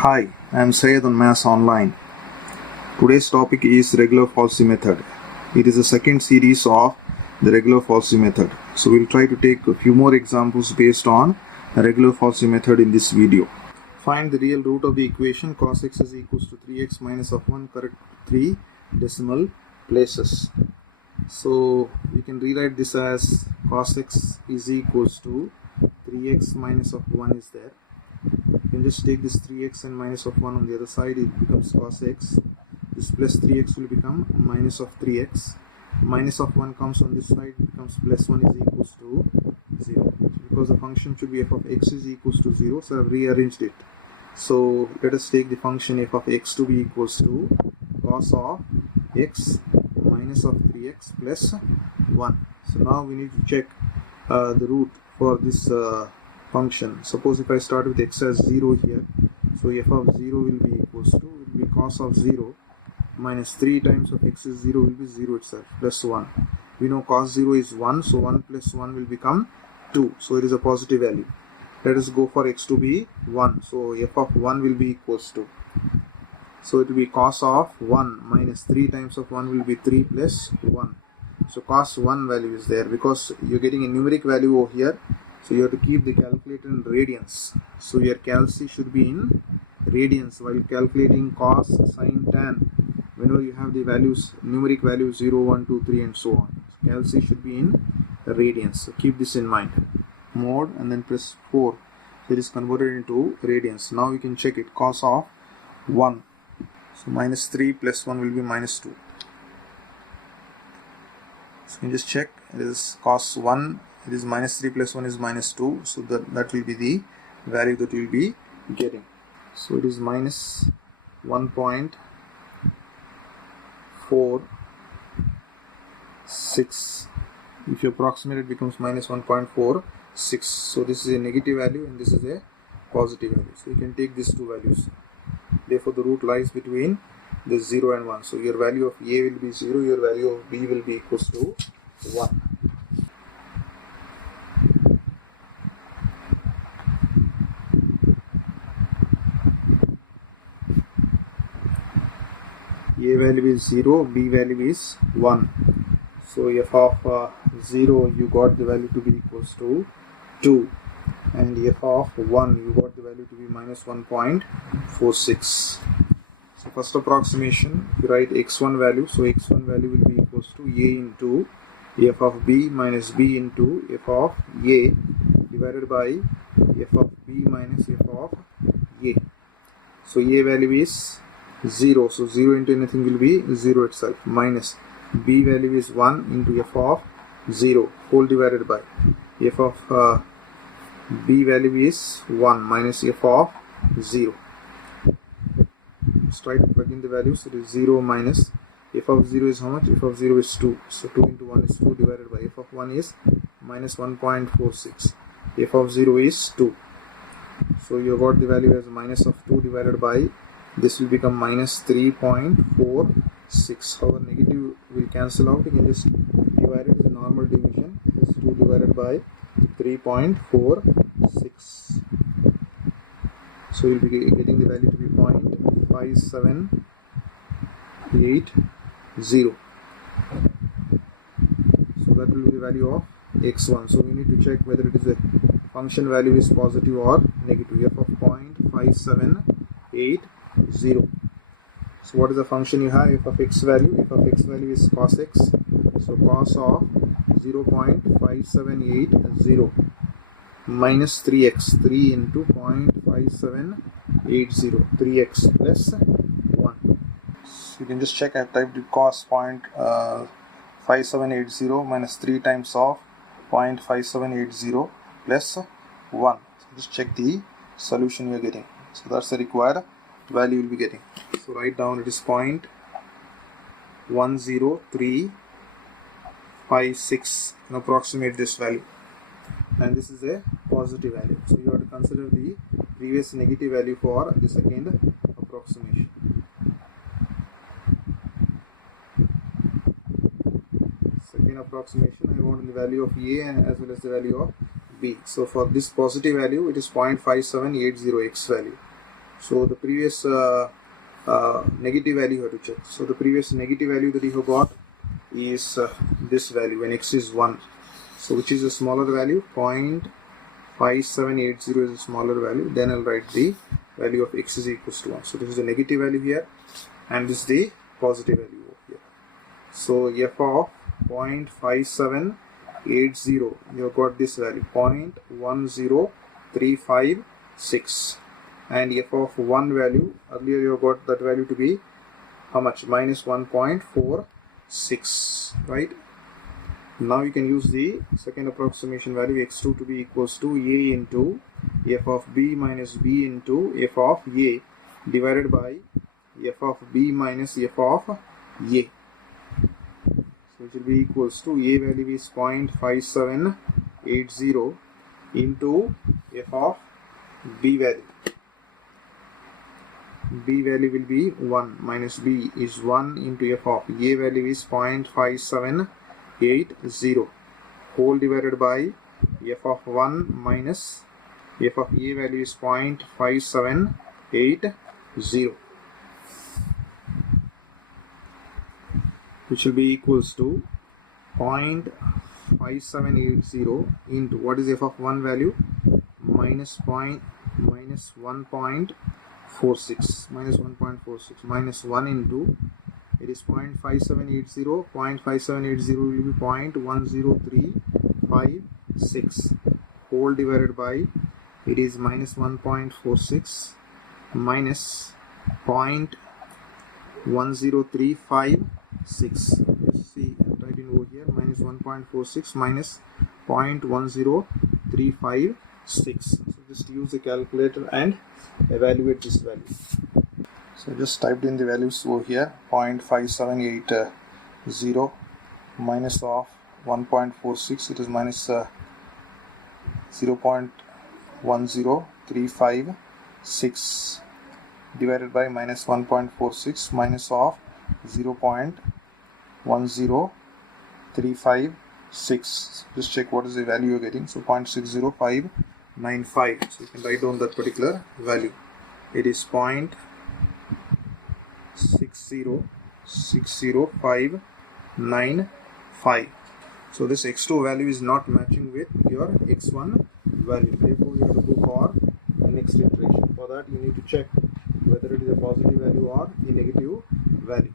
Hi, I am Sayed on Maths Online. Today's topic is regular falsy method. It is the second series of the regular falsy method. So we'll try to take a few more examples based on a regular falsy method in this video. Find the real root of the equation cos x is equals to 3x minus of 1 correct 3 decimal places. So we can rewrite this as cos x is equals to 3x minus of 1 is there. You can just take this 3x and minus of 1 on the other side, it becomes cos x. This plus 3x will become minus of 3x. Minus of 1 comes on this side, becomes plus 1 is equals to 0. Because the function should be f of x is equals to 0, so I have rearranged it. So let us take the function f of x to be equals to cos of x minus of 3x plus 1. So now we need to check the root for this function. Suppose if I start with x as 0 here, so f of 0 will be equals to, will be cos of 0 minus 3 times of x is 0 will be 0 itself plus 1. We know cos 0 is 1, so 1 plus 1 will become 2, so it is a positive value. Let us go for x to be 1, so f of 1 will be equals to, so it will be cos of 1 minus 3 times of 1 will be 3 plus 1. So cos 1 value is there because you're getting a numeric value over here. So you have to keep the calculator in radians. So your calc should be in radians while calculating cos, sin, tan. Whenever you have the values, numeric values 0, 1, 2, 3 and so on. So calc should be in radians. So keep this in mind. Mod and then press 4. So it is converted into radians. Now we can check it. Cos of 1. So minus 3 plus 1 will be minus 2. So you can just check. It is cos 1. It is minus 3 plus 1 is minus 2, so that will be the value that you will be getting. So it is minus 1.46. If you approximate, it becomes minus 1.46. So this is a negative value and this is a positive value. So you can take these two values. Therefore the root lies between the 0 and 1. So your value of a will be 0, your value of b will be equals to 1. A value is 0, B value is 1. So f of 0 you got the value to be equals to 2 and f of 1 you got the value to be minus 1.46. So first approximation, you write x1 value, so x1 value will be equals to a into f of b minus b into f of a divided by f of b minus f of a. So a value is 0, so 0 into anything will be 0 itself, minus b value is 1 into f of 0 whole divided by f of b value is 1 minus f of 0. Let's try to plug in the values. It is 0 minus f of 0 is how much? F of 0 is 2, so 2 into 1 is 2 divided by f of 1 is minus 1.46. f of 0 is 2, so you got the value as minus of 2 divided by, this will become minus 3.46. However, negative will cancel out. You can just divide it as a normal division. This is 2 divided by 3.46. So you'll be getting the value to be 0.5780. So that will be the value of x1. So we need to check whether it is a function value is positive or negative. F of 0.5780. So what is the function you have? F of x value. F of x value is cos x. So cos of 0.5780 minus 3x. 3 into 0.5780. 3x plus 1. So you can just check. I typed the cos 0.5780 minus 3 times of 0.5780 plus 1. So just check the solution you are getting. So that's the required value you will be getting. So write down, it is 0.10356 and approximate this value, and this is a positive value. So you have to consider the previous negative value for the second approximation. Second approximation, I want the value of a and as well as the value of b. So for this positive value, it is 0.5780 x value. So the previous negative value you have to check. So the previous negative value that you have got is this value when x is 1. So which is a smaller value? 0.5780 is a smaller value. Then I'll write the value of x is equals to 1. So this is the negative value here, and this is the positive value over here. So f of 0.5780, you have got this value 0.10356, and f of 1 value, earlier you have got that value to be how much? Minus 1.46, right? Now you can use the second approximation value x2 to be equals to a into f of b minus b into f of a divided by f of b minus f of a. So it will be equals to a value is 0.5780 into f of b value. B value will be 1 minus b is 1 into f of a value is 0.5780 whole divided by f of 1 minus f of a value is 0.5780, which will be equals to 0.5780 into what is f of 1 value? Minus 1.46 minus 1 into it is 0.5780. 0.5780 will be 0.10356 whole divided by it is minus 1.46 minus 0.10356. You see, I'm writing over here minus 1.46 minus 0.10356. So just use the calculator and evaluate this value. So just typed in the values over here. 0.5780 minus of 1.46, it is minus 0.10356 divided by minus 1.46 minus of 0.10356. Just check what is the value you're getting. So 0.60595. So you can write down that particular value. It is 0.6060595. So this x2 value is not matching with your x1 value. Therefore, you have to go for the next iteration. For that, you need to check whether it is a positive value or a negative value.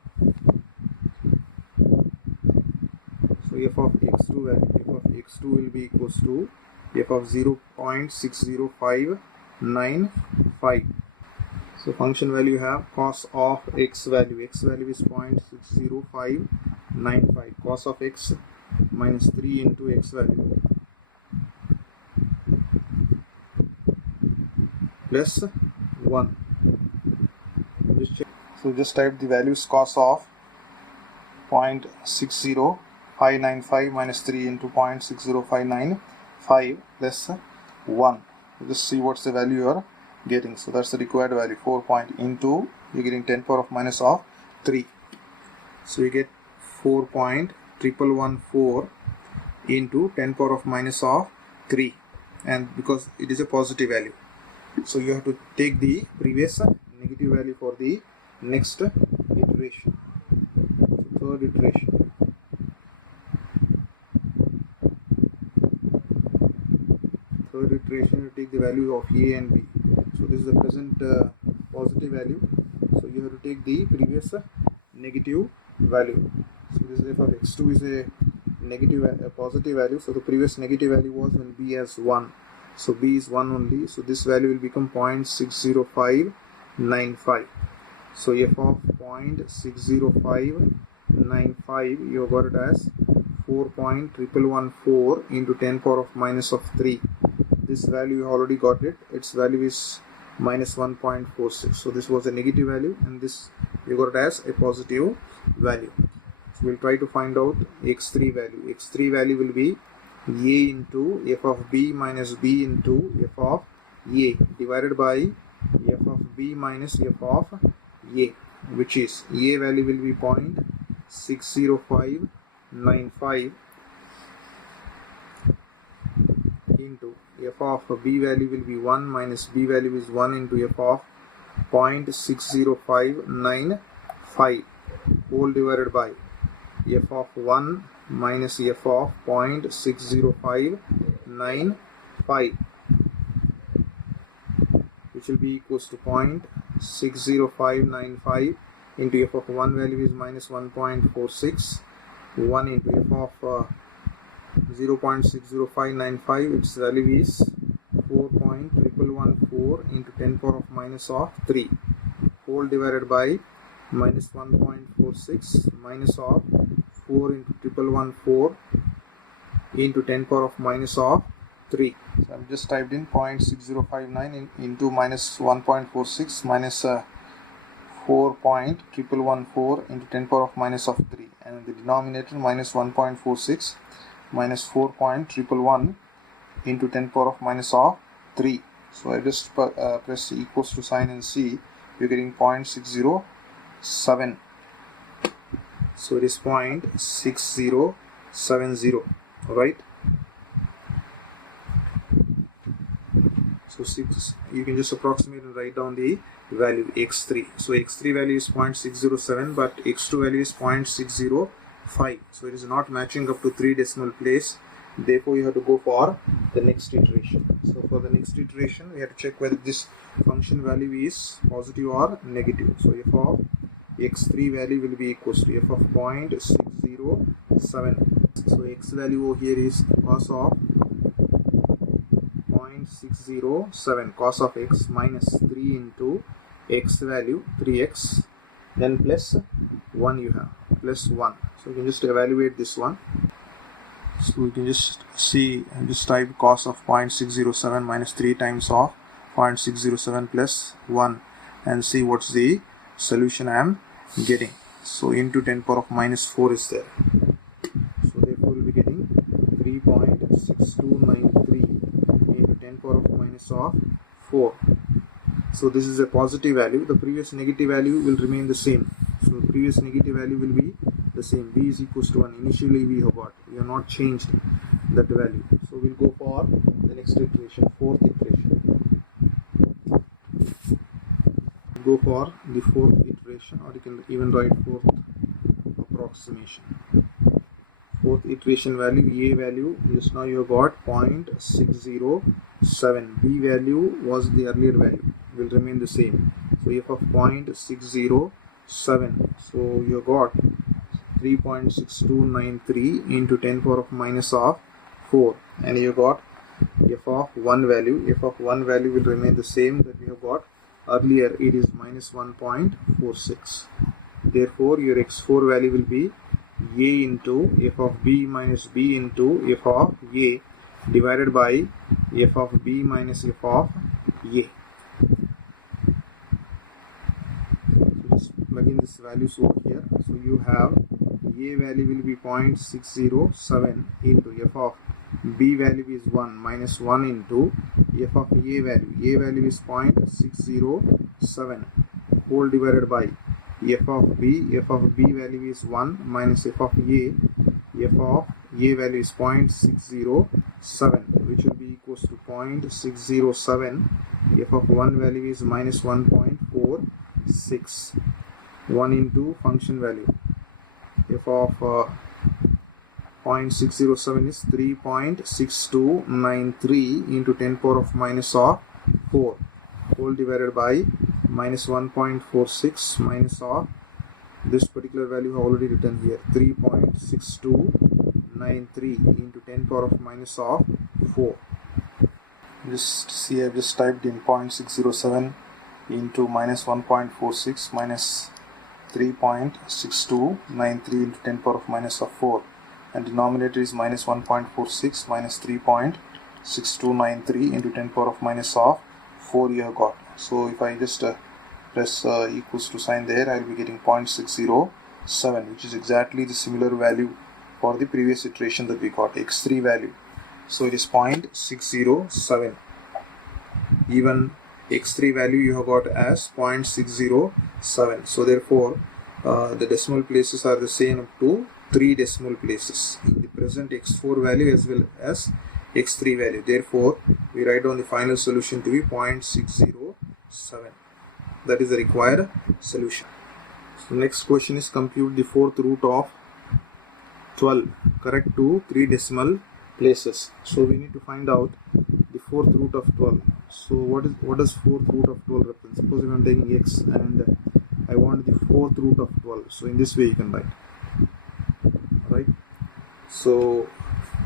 So f of x2 value, f of x2 will be equals to f of 0.60595. So function value you have cos of x value. X value is 0.60595. Cos of x minus 3 into x value plus 1. So just type the values. Cos of 0.60595 minus 3 into 0.60595 plus 1. Just see what's the value you are getting. So that's the required value. 4 point into, you're getting 10 power of minus of 3. So you get 4.1114 into 10 power of minus of 3, and because it is a positive value, so you have to take the previous negative value for the next iteration. So third iteration. You take the value of a and b. So this is the present positive value. So you have to take the previous negative value. So this f of x2 is a positive value. So the previous negative value was when b has 1. So b is 1 only. So this value will become 0.60595. So f of 0.60595, you have got it as 4.1114 into 10 power of minus of 3. This value you already got it. Its value is minus 1.46. So this was a negative value, and this you got it as a positive value. So we'll try to find out x3 value. x3 value will be a into f of b minus b into f of a divided by f of b minus f of a, which is a value will be 0.60595 into f of b value will be 1 minus b value is 1 into f of 0.60595 whole divided by f of 1 minus f of 0.60595, which will be equals to 0.60595 into f of 1 value is minus 1.46, 1 into f of 0.60595, its value is 4.1114 into 10 power of minus of 3 whole divided by minus 1.46 minus of 4 into 1114 into 10 power of minus of 3. So I've just typed in 0.6059 into minus 1.46 minus 4.1114 into 10 power of minus of 3, and the denominator minus 1.46 minus 4.111 into 10 power of minus of 3. So I just press equals to sign and see, you're getting 0.607. So it is 0.6070. Alright. So you can just approximate and write down the value x3. So x3 value is 0.607, but x2 value is 0.605. So it is not matching up to 3 decimal place. Therefore, you have to go for the next iteration. So for the next iteration, we have to check whether this function value is positive or negative. So f of x3 value will be equals to f of 0.607. So x value over here is cos of 0.607, cos of x minus 3 into x value 3x, then plus 1 you have, plus 1. So you can just evaluate this one. So we can just see, just type cos of 0.607 minus 3 times of 0.607 plus 1 and see what's the solution I am getting. So into 10 power of minus 4 is there. So therefore we'll be getting 3.6293 into 10 power of minus of 4. So this is a positive value. The previous negative value will remain the same. So the previous negative value will be the same. B is equals to 1. Initially we have got. We have not changed that value. So we'll go for the next iteration, fourth iteration. Go for the fourth iteration, or you can even write fourth approximation. Fourth iteration value, A value, just now you have got 0.607. B value was the earlier value, will remain the same. So f of 0.607. So you have got 3.6293 into 10 power of minus of 4, and you got f of 1 value. F of 1 value will remain the same that we have got earlier. It is minus 1.46. Therefore your x4 value will be a into f of b minus b into f of a divided by f of b minus f of a. So just plug in these values over here. So you have a value will be 0.607 into f of b value is 1 minus 1 into f of a value. A value is 0.607 whole divided by f of b. F of b value is 1 minus f of a. F of a value is 0.607, which will be equals to 0.607. F of 1 value is minus 1.46. 1 into function value. F of 0.607 is 3.6293 into 10 power of minus of 4 whole divided by minus 1.46 minus of this particular value I have already written here, 3.6293 into 10 power of minus of 4. Just see, I just typed in 0.607 into minus 1.46 minus 3.6293 into 10 power of minus of 4, and denominator is minus 1.46 minus 3.6293 into 10 power of minus of 4 you have got. So if I just press equals to sign there, I will be getting 0.607, which is exactly the similar value for the previous iteration that we got, x3 value. So it is 0.607. Even x3 value you have got as 0.607. So therefore the decimal places are the same up to 3 decimal places in the present x4 value as well as x3 value. Therefore we write down the final solution to be 0.607. That is the required solution. So next question is compute the fourth root of 12 correct to 3 decimal places. So we need to find out the fourth root of 12. So what does fourth root of 12 represent? Suppose if I am taking x and I want the fourth root of 12. So in this way you can write, right? So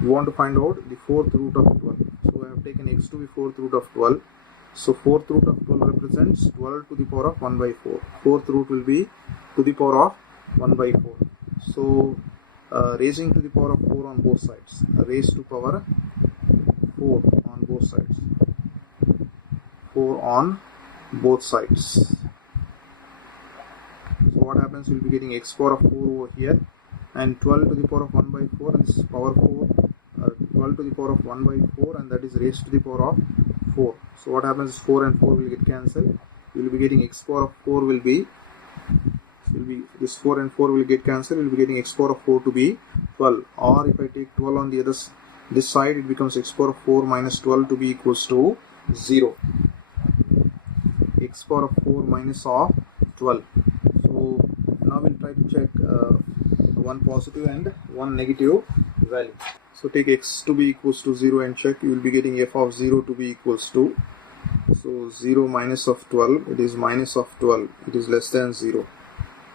we want to find out the fourth root of 12. So I have taken x to be fourth root of 12. So fourth root of 12 represents 12 to the power of 1 by 4. Fourth root will be to the power of 1 by 4. So raising to the power of 4 on both sides. Raised to power 4 on both sides. 4 on both sides. So what happens? We will be getting x power of 4 over here, and 12 to the power of 1 by 4, and this is power 4. 12 to the power of 1 by 4, and that is raised to the power of 4. So what happens is 4 and 4 will get cancelled. We will be getting x power of 4 will be this 4 and 4 will get cancelled. We will be getting x power of 4 to be 12. Or if I take 12 on the other this side, it becomes x power of 4 minus 12 to be equals to 0. X power of 4 minus of 12. So now we'll try to check one positive and one negative value. So take x to be equals to 0 and check. You will be getting f of 0 to be equals to, so 0 minus of 12, it is minus of 12, it is less than 0.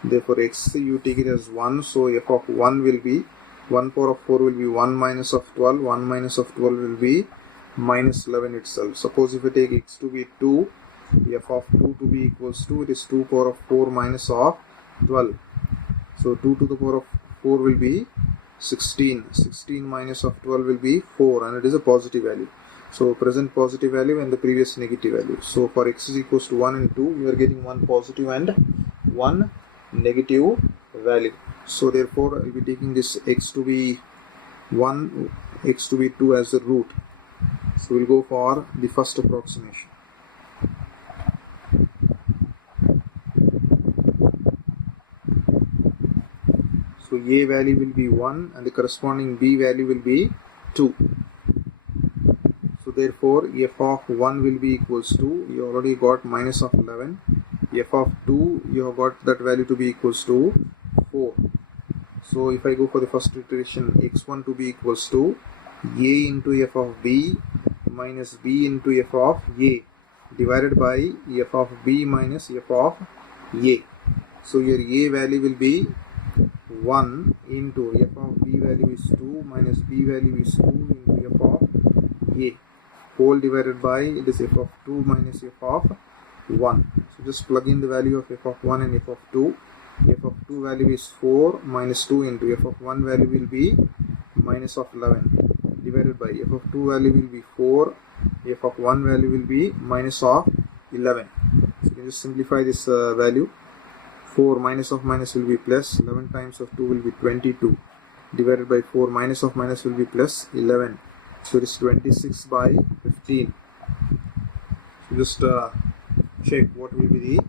Therefore x you take it as 1, so f of 1 will be 1 power of 4 will be 1 minus of 12, 1 minus of 12 will be minus 11 itself. Suppose if I take x to be 2, f of 2 to be equals to, it is 2 power of 4 minus of 12. So 2 to the power of 4 will be 16. 16 minus of 12 will be 4, and it is a positive value. So present positive value and the previous negative value. So for x is equals to 1 and 2, you are getting one positive and one negative value. So therefore I will be taking this x to be 1, x to be 2 as the root. So we'll go for the first approximation. So a value will be 1 and the corresponding b value will be 2. So therefore f of 1 will be equals to, you already got minus of 11. F of 2, you have got that value to be equals to 4. So if I go for the first iteration, x1 to be equals to a into f of b minus b into f of a divided by f of b minus f of a. So your a value will be 1 into f of b value is 2 minus b value is 2 into f of a whole divided by, it is f of 2 minus f of 1. So just plug in the value of f of 1 and f of 2. F of 2 value is 4 minus 2 into f of 1 value will be minus of 11 divided by f of 2 value will be 4, f of 1 value will be minus of 11. So you can just simplify this value. 4 minus of minus will be plus, 11 times of 2 will be 22 divided by 4 minus of minus will be plus 11. So it is 26 by 15. So just check what will be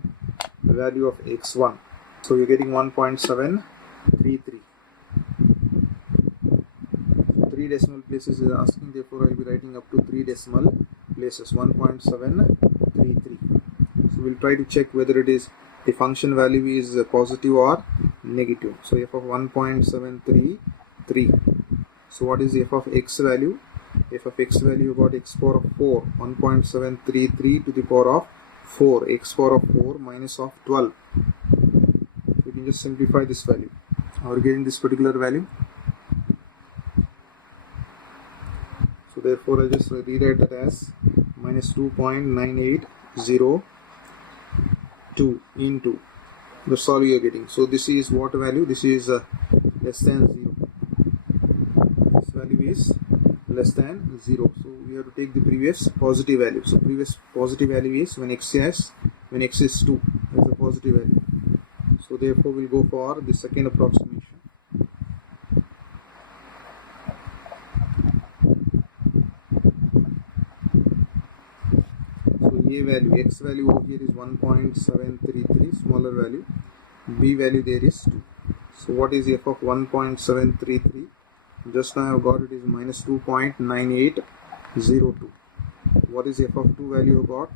the value of x1. So you're getting 1.733. 3 decimal places is asking, therefore I will be writing up to 3 decimal places, 1.733. So we'll try to check whether it is the function value is positive or negative. So f of 1.733. So what is the f of x value? F of x value, you got x power of 4, 1.733 to the power of 4, x power of 4 minus of 12. So you can just simplify this value. Now we're getting this particular value. So therefore I'll just rewrite that as minus 2.9802 into, that's all you are getting. So this is what value? This is less than 0. This value is less than 0. So we have to take the previous positive value. So previous positive value is when x is 2, that's the positive value. So therefore we'll go for the second approximation. So a value, x value over here is 1.733, smaller value. B value there is 2. So what is f of 1.733? Just now I have got it is minus 2.9802. What is f of 2 value you got?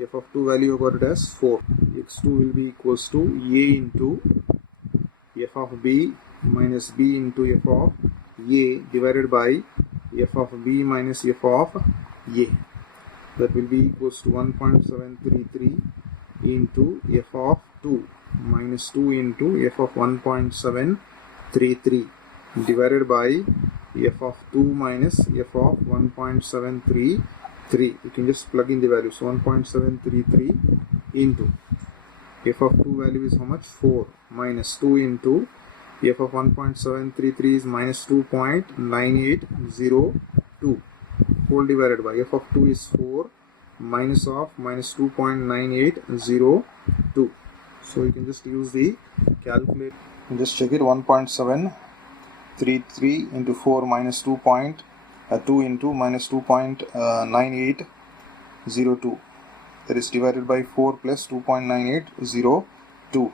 f of 2 value you got it as 4. x2 will be equals to a into f of b minus b into f of a divided by f of b minus f of a. That will be equals to 1.733 into f of 2 minus 2 into f of 1.733 divided by f of 2 minus f of 1.733. You can just plug in the value. So 1.733 into f of 2 value is how much? 4 minus 2 into f of 1.733 is minus 2.9802 whole divided by f of 2 is 4 minus of minus 2.9802. So you can just use the calculator and just check it. 1.733 into 4 minus 2 into minus 2.9802, that is divided by 4 plus 2.9802. So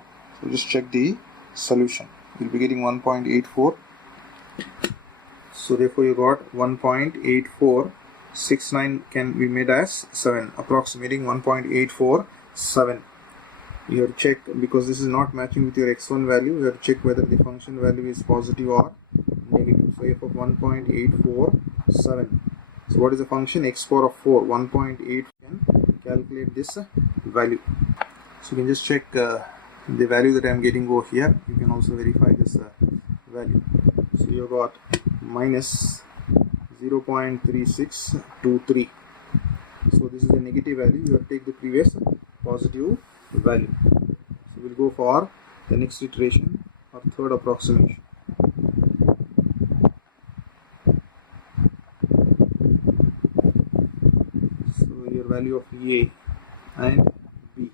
just check the solution. You'll be getting 1.84. So therefore you got 1.8469 can be made as 7, approximating 1.847. You have to check, because this is not matching with your x1 value, you have to check whether the function value is positive or negative. So f of 1.847. So what is the function? X power of 4, 1.8. Can calculate this value. So you can just check the value that I am getting over here. You can also verify this value. So you got minus 0.3623. So this is a negative value. You have to take the previous positive value. So we'll go for the next iteration or third approximation. So your value of A and B.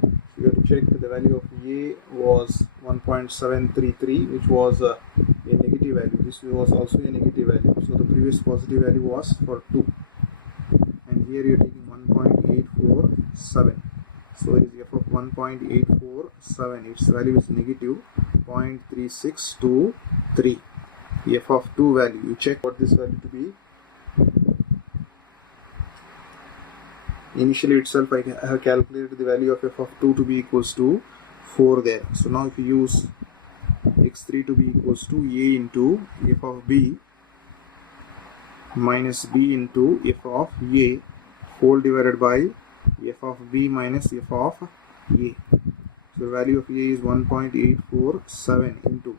So you have to check the value of A was 1.733, which was a negative value. This was also a negative value. So the previous positive value was for 2. And here you are taking 1.847. So it is f of 1.847. Its value is negative 0.3623. F of 2 value. You check what this value to be. Initially itself I have calculated the value of f of 2 to be equals to 4 there. So now if you use x3 to be equals to a into f of b minus b into f of a whole divided by f of b minus f of a. So the value of a is 1.847 into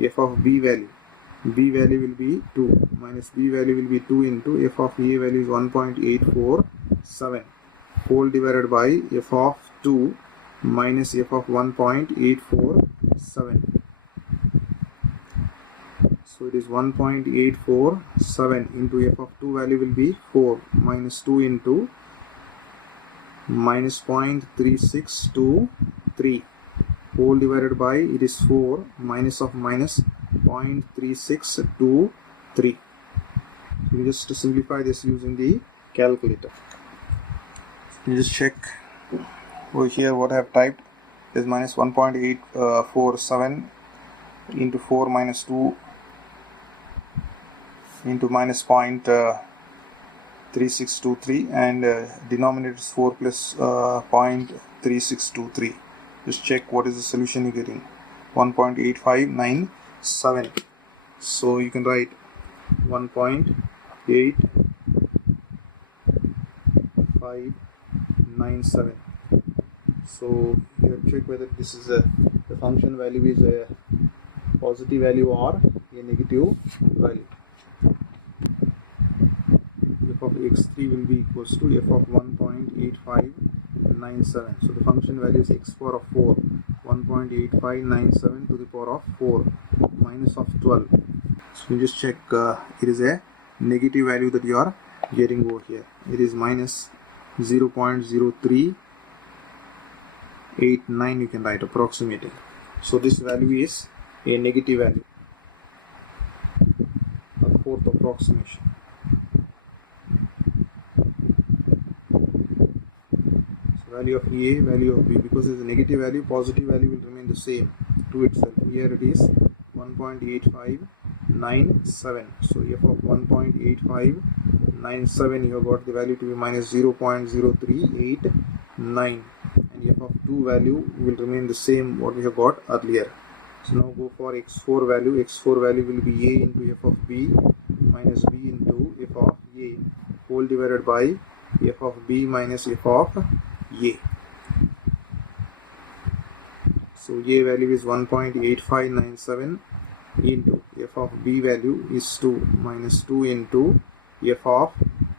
f of b value. B value will be 2 minus b value will be 2 into f of a value is 1.847 whole divided by f of 2 minus f of 1.847. So it is 1.847 into f of 2 value will be 4 minus 2 into minus 0.3623 whole divided by it is 4 minus of minus 0.3623. You just simplify this using the calculator. You just check over here what I have typed is minus 1.847 into 4 minus 2 into minus 0.3623 and denominator is 4 plus 0.3623. Just check what is the solution you're getting. 1.8597. So you can write 1.8597. So you have to check whether this is the function value is a positive value or a negative value. F of x3 will be equals to f of 1.8597. So the function value is x power of 4, 1.8597 to the power of 4 minus of 12. So you just check it is a negative value that you are getting over here. It is minus 0.0389, you can write approximating. So this value is a negative value. A fourth approximation. So value of A, value of B, because it is a negative value, positive value will remain the same to itself. Here it is 1.8597. So f of 1.8597 97, you have got the value to be minus 0.0389, and f of 2 value will remain the same what we have got earlier. So now go for x4 value. X4 value will be a into f of b minus b into f of a whole divided by f of b minus f of a. So a value is 1.8597 into f of b value is 2 minus 2 into f of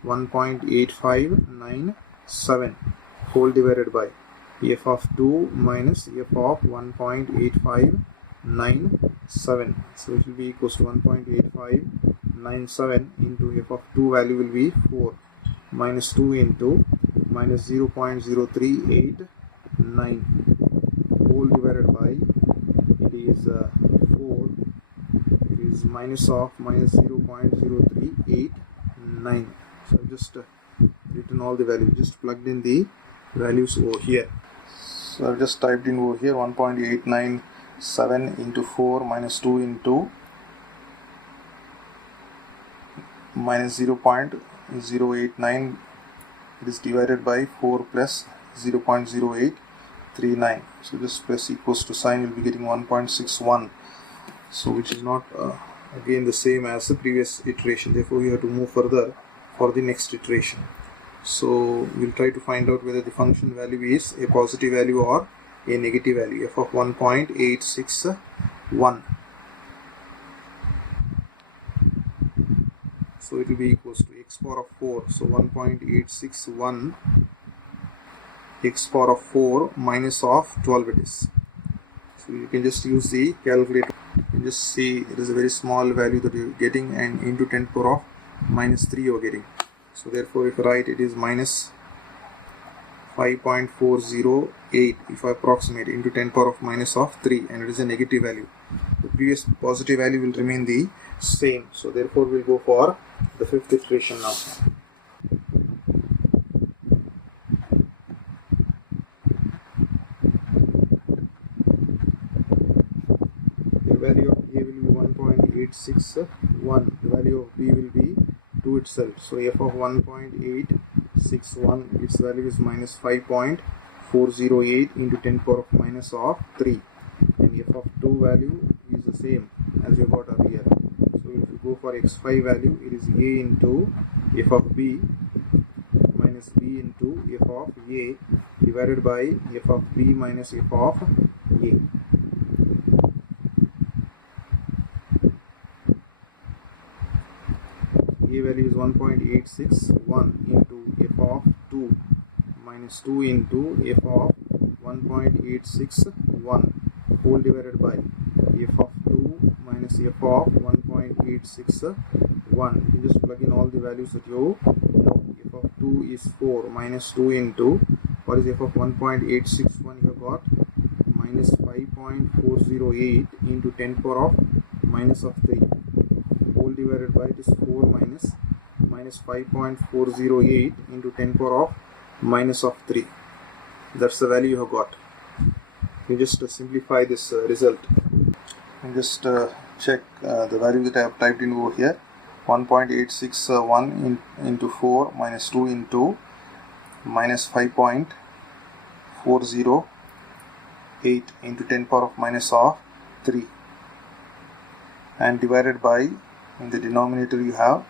1.8597 whole divided by f of 2 minus f of 1.8597. So it will be equals to 1.8597 into f of 2 value will be 4 minus 2 into minus 0.0389 whole divided by it is 4, it is minus of minus 0.0389. So I've just written all the values, just plugged in the values over here. So I've just typed in over here 1.897 into 4 minus 2 into minus 0.089, it is divided by 4 plus 0.0839. So just press equals to sign, you'll be getting 1.61. So which is not again the same as the previous iteration. Therefore you have to move further for the next iteration. So we'll try to find out whether the function value is a positive value or a negative value. F of 1.861. So it will be equals to x power of 4. So 1.861 x power of 4 minus of 12 it is. So you can just use the calculator. You can just see it is a very small value that you're getting, and into 10 power of minus 3 you're getting. So therefore if I write it is minus 5.408 if I approximate into 10 power of minus of 3, and it is a negative value. The previous positive value will remain the same. So therefore we'll go for the fifth iteration now. The value of a will be 1.861, the value of b will be 2 itself. So f of 1.861, its value is minus 5.408 into 10 power of minus of 3, and f of 2 value is the same as you got earlier. So if you go for x5 value, it is a into f of b minus b into f of a divided by f of b minus f of a. A value is 1.861 into f of 2 minus 2 into f of 1.861 whole divided by f of 2 minus f of 1.861. You can just plug in all the values that you know. F of 2 is 4 minus 2 into what is f of 1.861, you have got minus 5.408 into 10 power of minus of 3 whole divided by it is 4 minus 5.408 into 10 power of minus of 3. That's the value you have got. You just simplify this result and just check the value that I have typed in over here. 1.861 into 4 minus 2 into minus 5.408 into 10 power of minus of 3, and divided by, in the denominator you have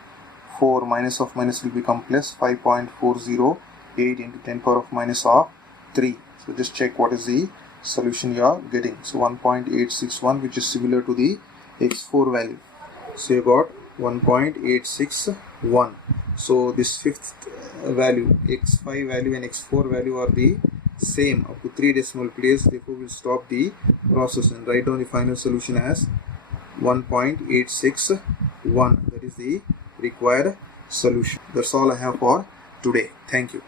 4 minus of minus will become plus 5.408 into 10 power of minus of 3. So just check what is the solution you are getting. So 1.861, which is similar to the x4 value. So you got 1.861. So this fifth value, x5 value and x4 value are the same up to 3 decimal place. Therefore we'll stop the process and write down the final solution as 1.861. That is the required solution. That's all I have for today. Thank you.